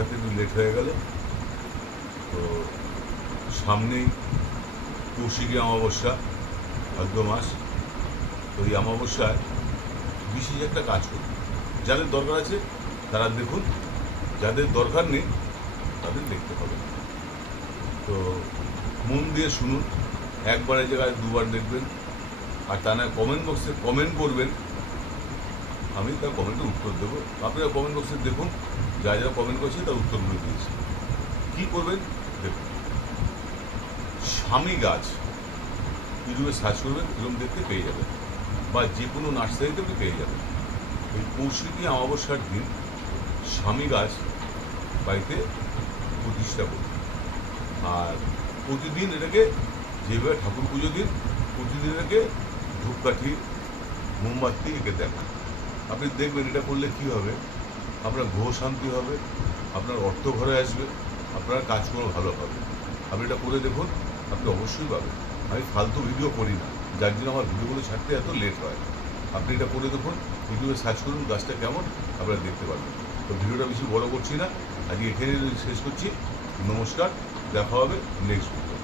দেখাতে একটু লেট হয়ে গেল। তো সামনেই কৌশিকী অমাবস্যা ভাদ্র মাস তো এই অমাবস্যায় বিশেষ একটা কাজ করুন যাদের দরকার আছে, তারা দেখুন, যাদের দরকার নেই, তাদের দেখতে হবে। তো মন দিয়ে শুনুন একবারের জায়গায় দুবার দেখবেন, আর তা না কমেন্ট বক্সে কমেন্ট করবেন। আমি তার কমেন্টের উত্তর দেবো। আপনারা কমেন্ট বক্সে দেখুন যা যা কমেন্ট করছে তার উত্তরগুলো দিয়েছি। কী করবেন? দেখুন। স্বামী গাছ ইউটিউবে সার্চ করবেন, এরকম দেখতে পেয়ে যাবেন। বা যে কোনো নার্সারিতে আপনি পেয়ে যাবেন। এই কৌশিকী অমাবস্যার দিন স্বামী গাছ বাড়িতে প্রতিষ্ঠা করুন। আর প্রতিদিন এটাকে যেভাবে ঠাকুর পুজো দিন, প্রতিদিন এটাকে ধূপকাঠি, মোমবাতি একে দেখান। আপনি দেখবেন এটা করলে কী হবে? আপনার গ্রহ শান্তি হবে, আপনার অর্থ ঘরে আসবে, আপনার কাজকর্ম ভালো হবে। আপনি এটা করে দেখুন, আপনি অবশ্যই পাবেন। আমি ফালতু ভিডিও করি না। যার জন্য আমার ভিডিওগুলো ছাড়তে এত লেট হয়। আপনি এটা করে দেখুন ইউটিউবে সার্চ করুন, গাছটা কেমন, আপনারা দেখতে পারবেন। তো ভিডিওটা বেশি বড় করছি না, আজকে এখানে শেষ করছি। নমস্কার, দেখা হবে নেক্সট ভিডিও